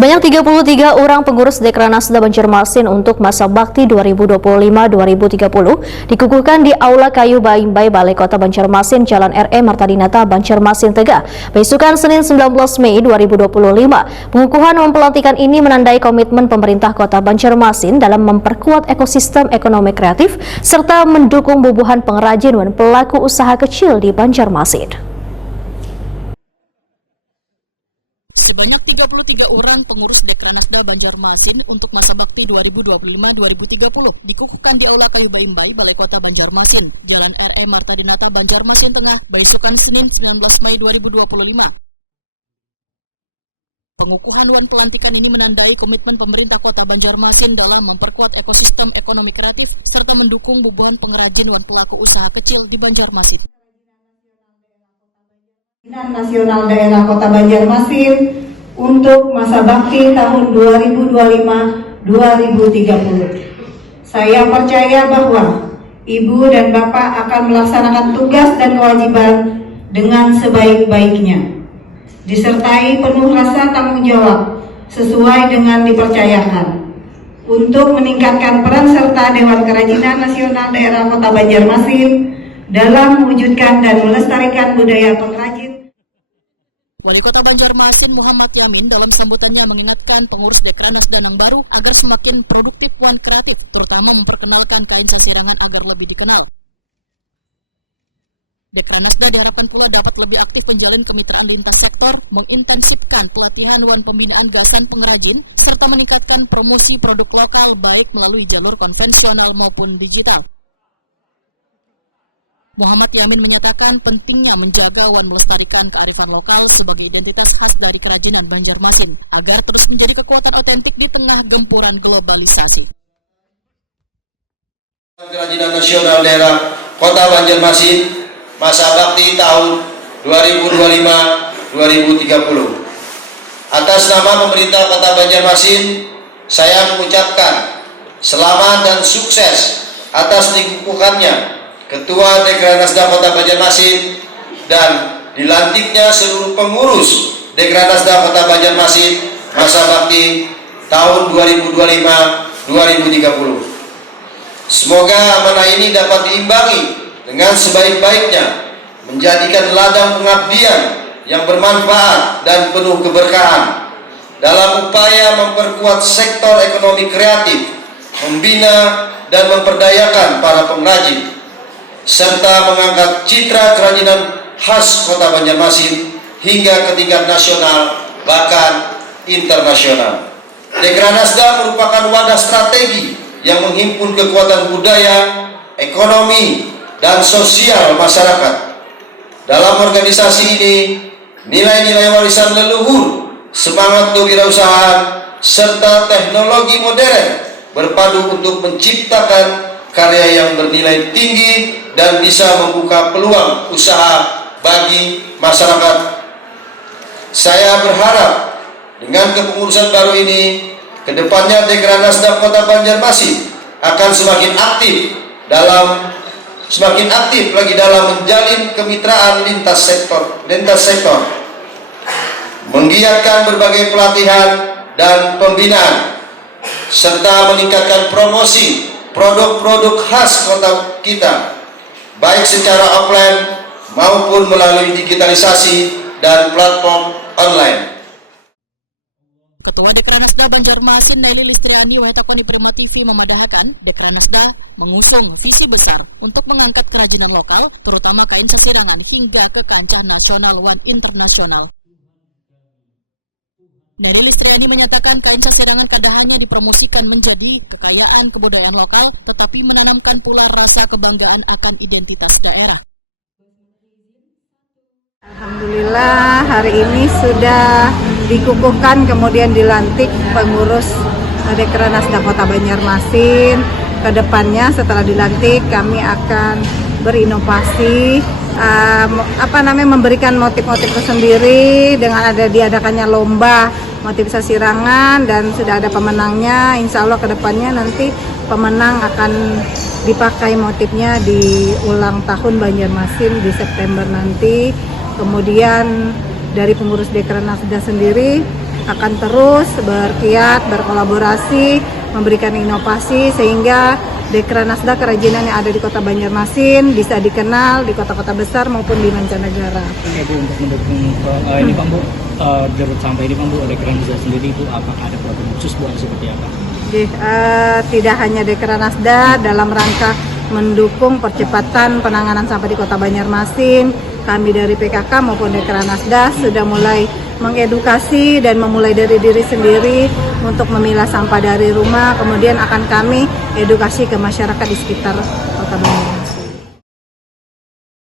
Sebanyak 33 orang pengurus Dekranasda Banjarmasin untuk masa bakti 2025-2030 dikukuhkan di Aula Kayu Baimbai Balai Kota Banjarmasin, Jalan R.E. Martadinata, Banjarmasin, Tegah, besukan Senin 19 Mei 2025. Pengukuhan pelantikan ini menandai komitmen pemerintah Kota Banjarmasin dalam memperkuat ekosistem ekonomi kreatif serta mendukung bubuhan pengrajin dan pelaku usaha kecil di Banjarmasin. Sebanyak 33 orang pengurus Dekranasda Banjarmasin untuk masa bakti 2025-2030 dikukuhkan di Aula Kayu Baimbai, Balai Kota Banjarmasin, Jalan R.E. Martadinata, Banjarmasin Tengah, besukan Senin 19 Mei 2025. Pengukuhan wan pelantikan ini menandai komitmen pemerintah Kota Banjarmasin dalam memperkuat ekosistem ekonomi kreatif serta mendukung bubuhan pengrajin dan pelaku usaha kecil di Banjarmasin. Kerajinan Nasional Daerah Kota Banjarmasin untuk masa bakti tahun 2025-2030. Saya percaya bahwa Ibu dan Bapak akan melaksanakan tugas dan kewajiban dengan sebaik-baiknya, disertai penuh rasa tanggung jawab sesuai dengan dipercayakan untuk meningkatkan peran serta Dewan Kerajinan Nasional Daerah Kota Banjarmasin dalam mewujudkan dan melestarikan budaya pengrajin. Wali Kota Banjarmasin Muhammad Yamin dalam sambutannya mengingatkan pengurus Dekranasda yang baru agar semakin produktif dan kreatif, terutama memperkenalkan kain sasirangan agar lebih dikenal. Dekranasda diharapkan pula dapat lebih aktif menjalin kemitraan lintas sektor, mengintensifkan pelatihan dan pembinaan gasan pengrajin, serta meningkatkan promosi produk lokal baik melalui jalur konvensional maupun digital. Muhammad Yamin menyatakan pentingnya menjaga dan melestarikan kearifan lokal sebagai identitas khas dari kerajinan Banjarmasin agar terus menjadi kekuatan otentik di tengah gempuran globalisasi. Kerajinan Nasional Daerah Kota Banjarmasin masa bakti tahun 2025-2030. Atas nama pemerintah Kota Banjarmasin, saya mengucapkan selamat dan sukses atas dikukuhkannya Ketua Dekranasda Kota Banjarmasin dan dilantiknya seluruh pengurus Dekranasda Kota Banjarmasin masa bakti tahun 2025-2030. Semoga amanah ini dapat diimbangi dengan sebaik-baiknya, menjadikan ladang pengabdian yang bermanfaat dan penuh keberkahan dalam upaya memperkuat sektor ekonomi kreatif, membina dan memperdayakan para pengrajin, serta mengangkat citra kerajinan khas Kota Banjarmasin hingga ke tingkat nasional bahkan internasional. Dekranasda merupakan wadah strategi yang menghimpun kekuatan budaya, ekonomi, dan sosial masyarakat. Dalam organisasi ini, nilai-nilai warisan leluhur, semangat kewirausahaan, serta teknologi modern berpadu untuk menciptakan karya yang bernilai tinggi dan bisa membuka peluang usaha bagi masyarakat. Saya berharap dengan kepengurusan baru ini, kedepannya Dekranasda Kota Banjarmasin akan semakin aktif lagi dalam menjalin kemitraan lintas sektor, menggiatkan berbagai pelatihan dan pembinaan, serta meningkatkan promosi produk-produk khas kota kita, baik secara offline maupun melalui digitalisasi dan platform online. Ketua Dekranasda Banjarmasin Naili Listriani Watakoni Prima TV memadahkan Dekranasda mengusung visi besar untuk mengangkat kerajinan lokal, terutama kain sasirangan hingga ke kancah nasional dan internasional. Naili Listriani menyatakan kain sasirangan tidak hanya dipromosikan menjadi kekayaan kebudayaan lokal, tetapi menanamkan pula rasa kebanggaan akan identitas daerah. Alhamdulillah hari ini sudah dikukuhkan kemudian dilantik pengurus Dekranasda Kota Banjarmasin. Kedepannya setelah dilantik kami akan berinovasi, memberikan motif-motif tersendiri dengan diadakannya lomba motif sasirangan dan sudah ada pemenangnya. Insya Allah kedepannya nanti pemenang akan dipakai motifnya di ulang tahun Banjarmasin di September nanti. Kemudian dari pengurus Dekranasda sendiri akan terus berkiat, berkolaborasi, memberikan inovasi sehingga Dekranasda kerajinan yang ada di Kota Banjarmasin bisa dikenal di kota-kota besar maupun di mancanegara. Oke Bu, untuk mendukung ini Pak Bu, jerut sampah ini Pak Bu, Dekranasda sendiri Bu, apakah ada program khusus Bu, seperti apa? Jadi, tidak hanya Dekranasda dalam rangka mendukung percepatan penanganan sampah di Kota Banjarmasin, kami dari PKK maupun Dekranasda sudah mulai mengedukasi dan memulai dari diri sendiri untuk memilah sampah dari rumah, kemudian akan kami edukasi ke masyarakat di sekitar Kota Banjarmasin.